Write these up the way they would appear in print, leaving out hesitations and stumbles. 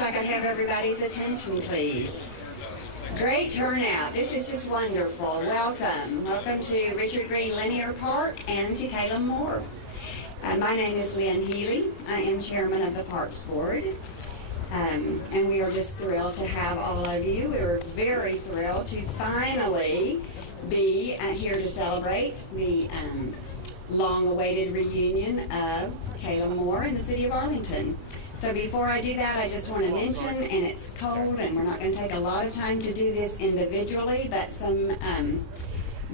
if I could have everybody's attention, please. Great turnout. This is just wonderful. Welcome. Welcome to Richard Greene Linear Park and to Caelum Moor. My name is Lynn Healy. I am chairman of the Parks Board. And we are just thrilled to have all of you. We are very thrilled to finally be here to celebrate the long-awaited reunion of Caelum Moor in the city of Arlington. So before I do that, I just want to mention, and it's cold, and we're not going to take a lot of time to do this individually, but some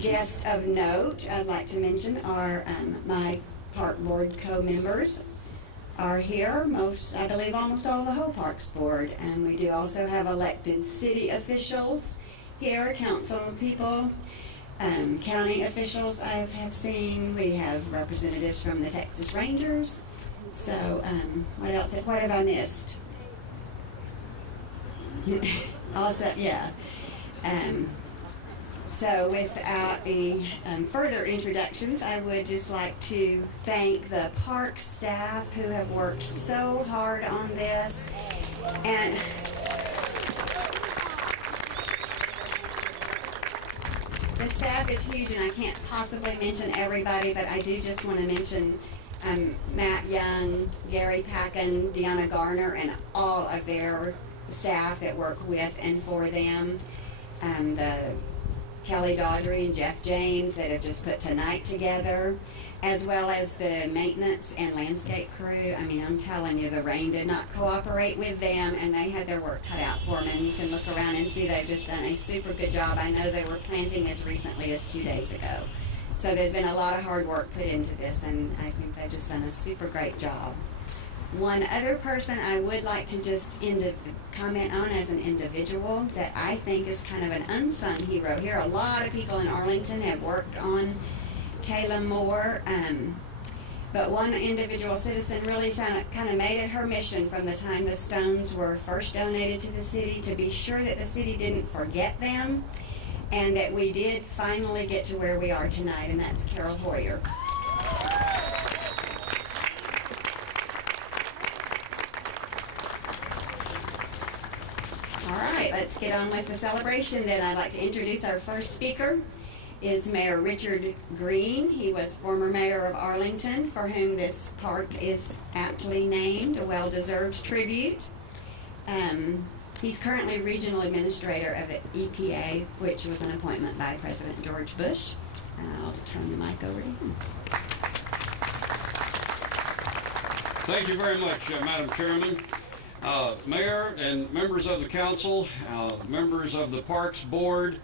guests of note I'd like to mention are my Park Board co-members are here. I believe almost all the whole Parks Board, and we do also have elected city officials here, council people, county officials I have seen. We have representatives from the Texas Rangers. So, what else? What have I missed? Also, yeah. So, without any further introductions, I would just like to thank the park staff who have worked so hard on this. And the staff is huge, and I can't possibly mention everybody, but I do just want to mention Matt Young, Gary Packin, Deanna Garner, and all of their staff that work with and for them. The Kelly Daughtry and Jeff James that have just put tonight together, as well as the maintenance and landscape crew. I mean, I'm telling you, the rain did not cooperate with them, and they had their work cut out for them. And you can look around and see they've just done a super good job. I know they were planting as recently as 2 days ago. So there's been a lot of hard work put into this, and I think they've just done a super great job. One other person I would like to just comment on as an individual that I think is kind of an unsung hero here. A lot of people in Arlington have worked on Caelum Moor, but one individual citizen really kind of made it her mission from the time the stones were first donated to the city to be sure that the city didn't forget them, and that we did finally get to where we are tonight, and that's Carol Hoyer. All right, let's get on with the celebration then. I'd like to introduce our first speaker is Mayor Richard Greene. He was former mayor of Arlington, for whom this park is aptly named, a well-deserved tribute. He's currently regional administrator of the EPA, which was an appointment by President George Bush. I'll turn the mic over to him. Thank you very much, Madam Chairman. Mayor and members of the council, members of the Parks Board,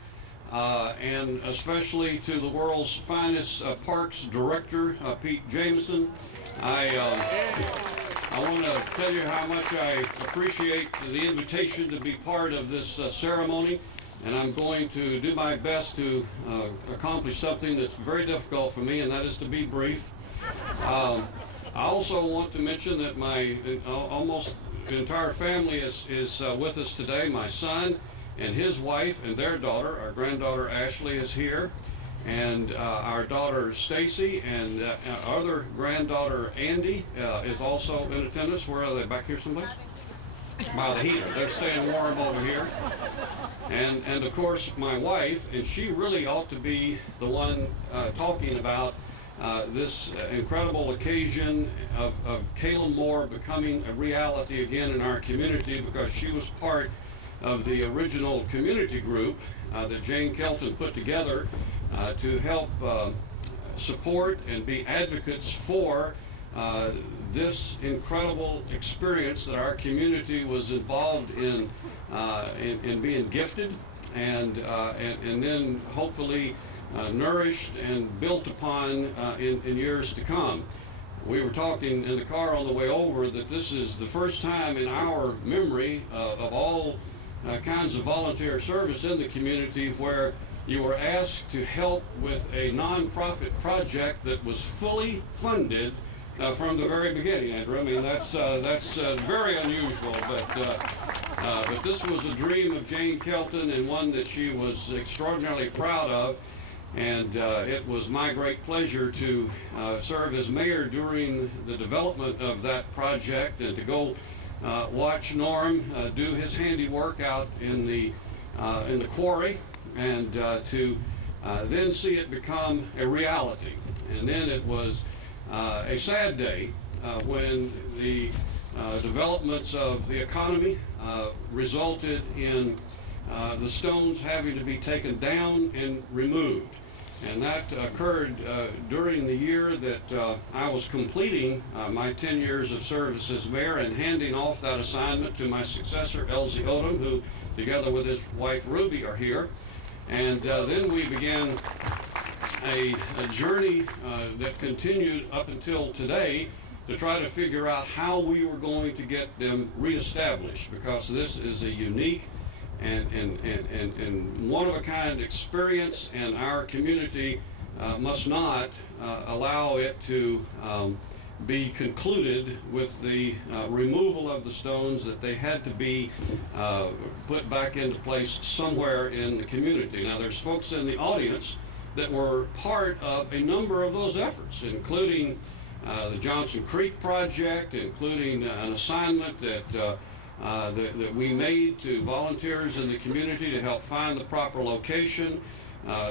and especially to the world's finest Parks Director, Pete Jameson. I want to tell you how much I appreciate the invitation to be part of this ceremony, and I'm going to do my best to accomplish something that's very difficult for me, and that is to be brief. I also want to mention that my almost entire family is with us today. My son and his wife and their daughter, our granddaughter Ashley, is here. And our daughter Stacy and our other granddaughter Andy is also in attendance. Where are they? Back here someplace? By the heater. They're staying warm over here. And of course my wife, and she really ought to be the one talking about this incredible occasion of Caelum Moor becoming a reality again in our community, because she was part of the original community group that Jane Kelton put together to help support and be advocates for this incredible experience that our community was involved in being gifted and then hopefully nourished and built upon in years to come. We were talking in the car on the way over that this is the first time in our memory of all kinds of volunteer service in the community where you were asked to help with a nonprofit project that was fully funded from the very beginning, Andrew. I mean, that's very unusual, but this was a dream of Jane Kelton and one that she was extraordinarily proud of. And it was my great pleasure to serve as mayor during the development of that project and to go watch Norm do his handiwork out in the quarry, and to then see it become a reality. And then it was a sad day when the developments of the economy resulted in the stones having to be taken down and removed. And that occurred during the year that I was completing my 10 years of service as mayor and handing off that assignment to my successor, Elsie Odom, who together with his wife Ruby are here. And then we began a journey that continued up until today to try to figure out how we were going to get them reestablished, because this is a unique and one-of-a-kind experience, and our community must not allow it to be concluded with the removal of the stones, that they had to be put back into place somewhere in the community. Now, there's folks in the audience that were part of a number of those efforts, including the Johnson Creek project, including an assignment that we made to volunteers in the community to help find the proper location.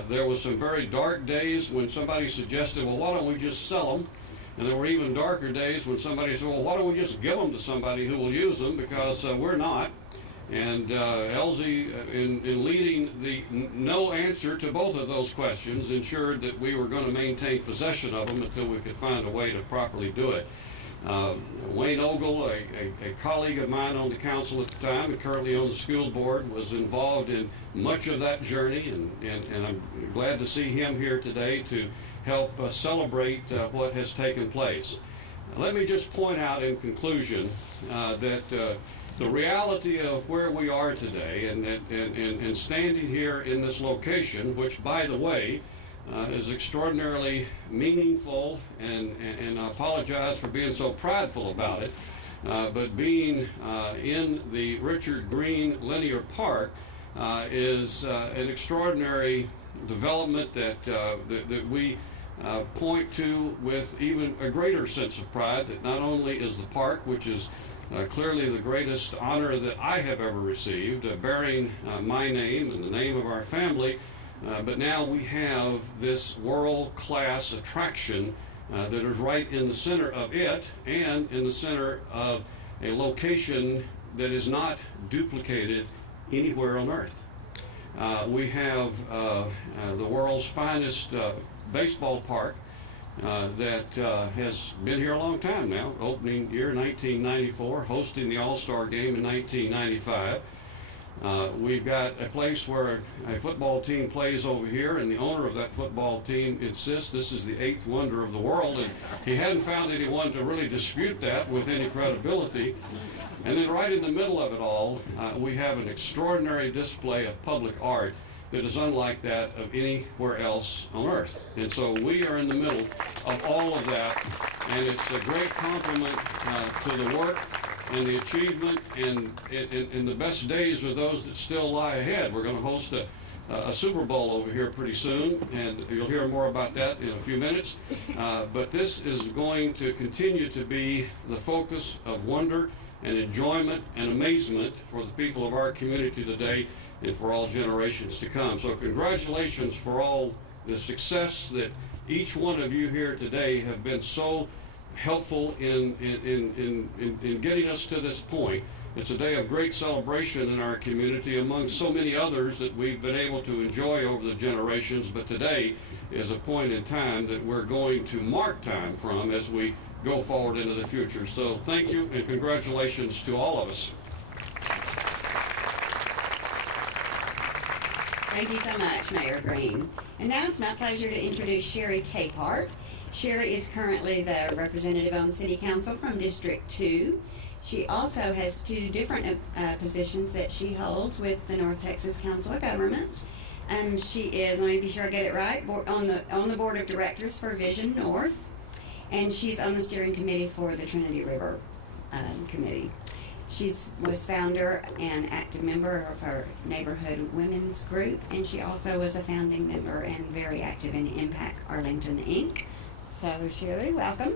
There was some very dark days when somebody suggested, well, why don't we just sell them? And there were even darker days when somebody said, well, why don't we just give them to somebody who will use them, because we're not. And Elsie, in leading the no answer to both of those questions, ensured that we were going to maintain possession of them until we could find a way to properly do it. Wayne Ogle, a colleague of mine on the council at the time and currently on the school board, was involved in much of that journey, and I'm glad to see him here today to help celebrate what has taken place. Let me just point out in conclusion that the reality of where we are today, and standing here in this location, which, by the way, is extraordinarily meaningful, and I apologize for being so prideful about it, but being in the Richard Greene Linear Park is an extraordinary development that we point to with even a greater sense of pride, that not only is the park, which is clearly the greatest honor that I have ever received, bearing my name and the name of our family, but now we have this world-class attraction that is right in the center of it, and in the center of a location that is not duplicated anywhere on earth. We have the world's finest baseball park that has been here a long time now, opening year 1994, hosting the All-Star game in 1995. We've got a place where a football team plays over here, and the owner of that football team insists this is the 8th wonder of the world, and he hadn't found anyone to really dispute that with any credibility. And then right in the middle of it all, we have an extraordinary display of public art that is unlike that of anywhere else on earth. And so we are in the middle of all of that, and it's a great compliment to the work and the achievement, and the best days are those that still lie ahead. We're going to host a Super Bowl over here pretty soon, and you'll hear more about that in a few minutes. But this is going to continue to be the focus of wonder and enjoyment and amazement for the people of our community today and for all generations to come. So congratulations for all the success that each one of you here today have been so helpful in getting us to this point. It's a day of great celebration in our community, among so many others that we've been able to enjoy over the generations, but today is a point in time that we're going to mark time from as we go forward into the future. So thank you and congratulations to all of us. Thank you so much, Mayor Greene. And now it's my pleasure to introduce Sheri Capehart. Sheri is currently the representative on the City Council from District 2. She also has 2 different positions that she holds with the North Texas Council of Governments. And she is, let me be sure I get it right, on the Board of Directors for Vision North. And she's on the steering committee for the Trinity River Committee. She was founder and active member of her neighborhood women's group, and she also was a founding member and very active in Impact Arlington, Inc. So, Sheri, welcome.